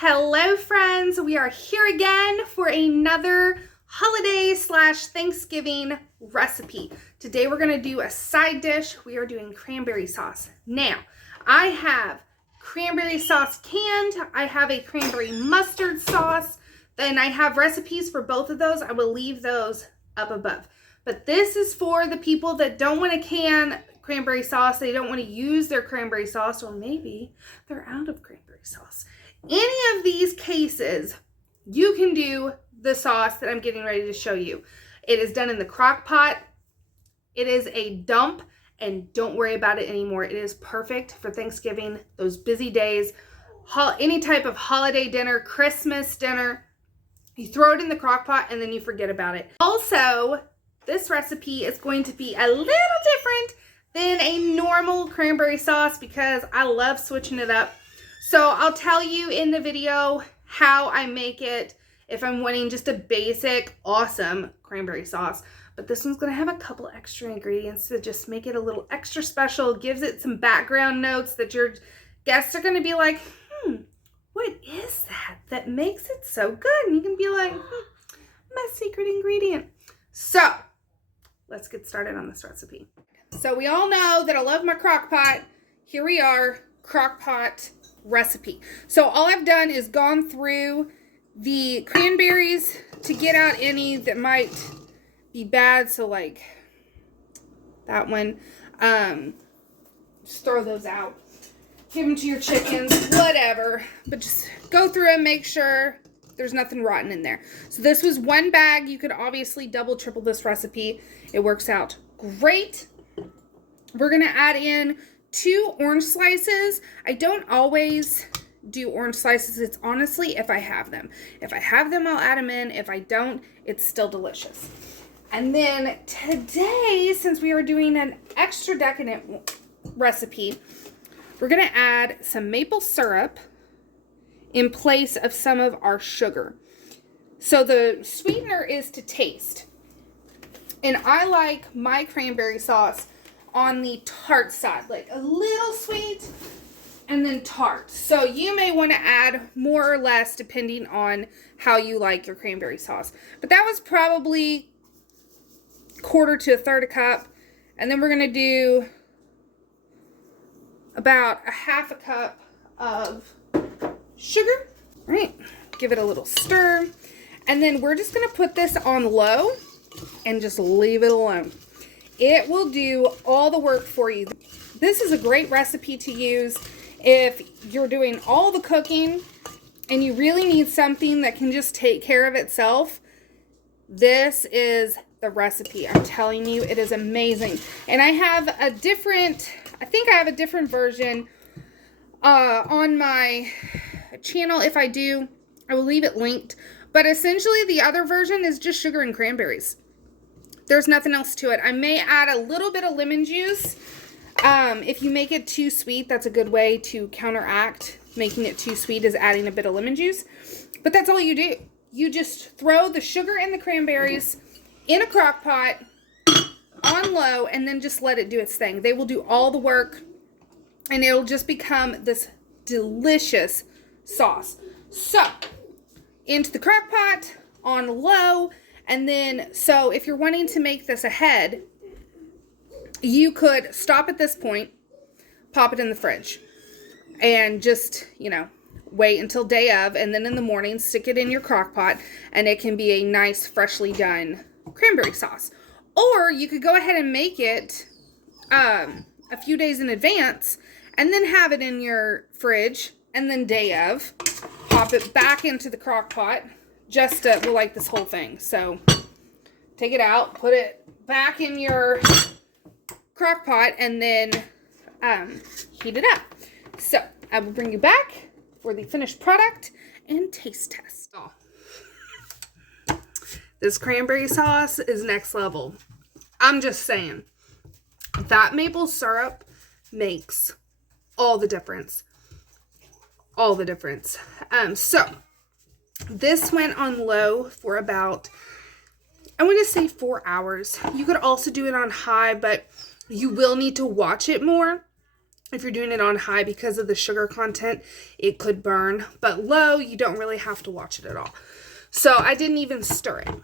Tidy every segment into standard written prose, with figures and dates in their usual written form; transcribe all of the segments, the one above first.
Hello friends, we are here again for another holiday / Thanksgiving recipe. Today we're going to do a side dish. We are doing cranberry sauce. Now, I have cranberry sauce canned. I have a cranberry mustard sauce. Then I have recipes for both of those. I will leave those up above. But this is for the people that don't want to can cranberry sauce. They don't want to use their cranberry sauce, or maybe they're out of cranberry sauce. Any of these cases, you can do the sauce that I'm getting ready to show you. It is done in the crock pot. It is a dump, and don't worry about it anymore. It is perfect for Thanksgiving, those busy days, any type of holiday dinner, Christmas dinner. You throw it in the crock pot and then you forget about it. Also, this recipe is going to be a little different than a normal cranberry sauce because I love switching it up. So I'll tell you in the video how I make it if I'm wanting just a basic, awesome cranberry sauce. But this one's going to have a couple extra ingredients to just make it a little extra special. Gives it some background notes that your guests are going to be like, what is that makes it so good? And you can be like, my secret ingredient. So let's get started on this recipe. So we all know that I love my crock pot. Here we are, crock pot recipe. So all I've done is gone through the cranberries to get out any that might be bad. So like that one, just throw those out. Give them to your chickens, whatever. But just go through and make sure there's nothing rotten in there. So this was one bag. You could obviously double, triple this recipe. It works out great. We're going to add in 2 orange slices. I don't always do orange slices. It's honestly if I have them. If I have them, I'll add them in. If I don't, it's still delicious. And then today, since we are doing an extra decadent recipe, we're going to add some maple syrup in place of some of our sugar. So the sweetener is to taste. And I like my cranberry sauce on the tart side, like a little sweet and then tart. So you may want to add more or less depending on how you like your cranberry sauce. But that was probably 1/4 to 1/3 cup. And then we're going to do about 1/2 cup of sugar. All right, give it a little stir. And then we're just going to put this on low and just leave it alone. It will do all the work for you. This is a great recipe to use if you're doing all the cooking and you really need something that can just take care of itself. This is the recipe. I'm telling you, it is amazing. And I have a different, I think I have a different version on my channel. If I do, I will leave it linked. But essentially the other version is just sugar and cranberries. There's nothing else to it. I may add a little bit of lemon juice. If you make it too sweet, that's a good way to counteract making it too sweet, is adding a bit of lemon juice. But that's all you do. You just throw the sugar and the cranberries in a crock pot on low and then just let it do its thing. They will do all the work and it'll just become this delicious sauce. So, into the crock pot on low. And then, so if you're wanting to make this ahead, you could stop at this point, pop it in the fridge, and just, wait until day of, and then in the morning, stick it in your crock pot, and it can be a nice, freshly done cranberry sauce. Or you could go ahead and make it a few days in advance, and then have it in your fridge, and then day of, pop it back into the crock pot. Just we'll like this whole thing. So take it out, put it back in your crock pot, and then heat it up. So I will bring you back for the finished product and taste test. Oh. This cranberry sauce is next level. I'm just saying. That maple syrup makes all the difference. All the difference. So this went on low for about, I want to say 4 hours. You could also do it on high, but you will need to watch it more If you're doing it on high, because of the sugar content, it could burn. But low, you don't really have to watch it at all. So I didn't even stir it.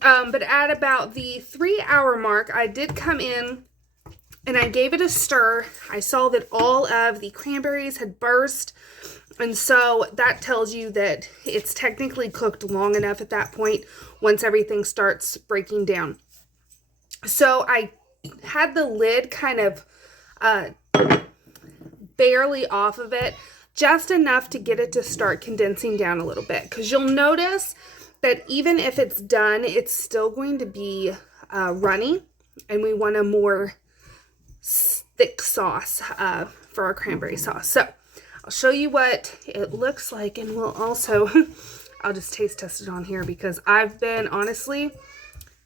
But at about the 3-hour mark, I did come in and I gave it a stir. I saw that all of the cranberries had burst. And so that tells you that it's technically cooked long enough at that point once everything starts breaking down. So I had the lid kind of barely off of it, just enough to get it to start condensing down a little bit. Because you'll notice that even if it's done, it's still going to be runny. And we want a more thick sauce for our cranberry sauce. So I'll show you what it looks like, and we'll also, I'll just taste test it on here because I've been, honestly,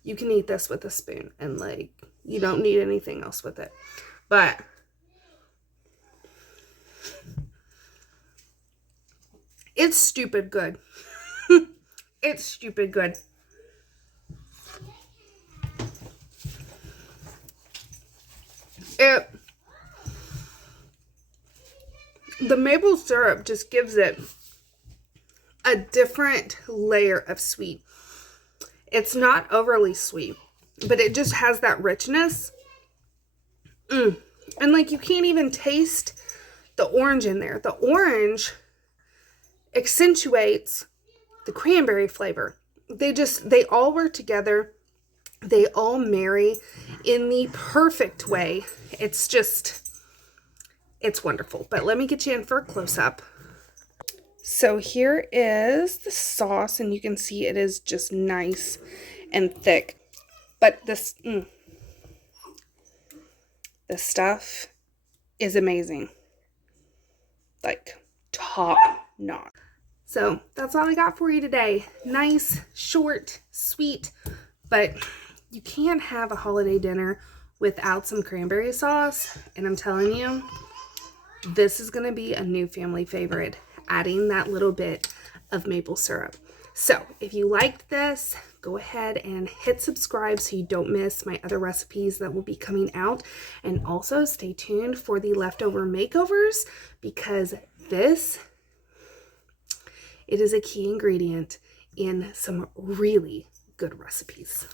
you can eat this with a spoon and like, you don't need anything else with it. But it's stupid good. It's stupid good. The maple syrup just gives it a different layer of sweet. It's not overly sweet, but it just has that richness. And like, you can't even taste the orange in there. The orange accentuates the cranberry flavor. They all work together. They all marry in the perfect way. It's wonderful. But let me get you in for a close-up. So here is the sauce, and you can see it is just nice and thick. But this stuff is amazing. Like, top notch. So that's all I got for you today. Nice, short, sweet, but you can't have a holiday dinner without some cranberry sauce. And I'm telling you, this is going to be a new family favorite, adding that little bit of maple syrup. So if you liked this, go ahead and hit subscribe so you don't miss my other recipes that will be coming out. And also stay tuned for the leftover makeovers, because it is a key ingredient in some really good recipes.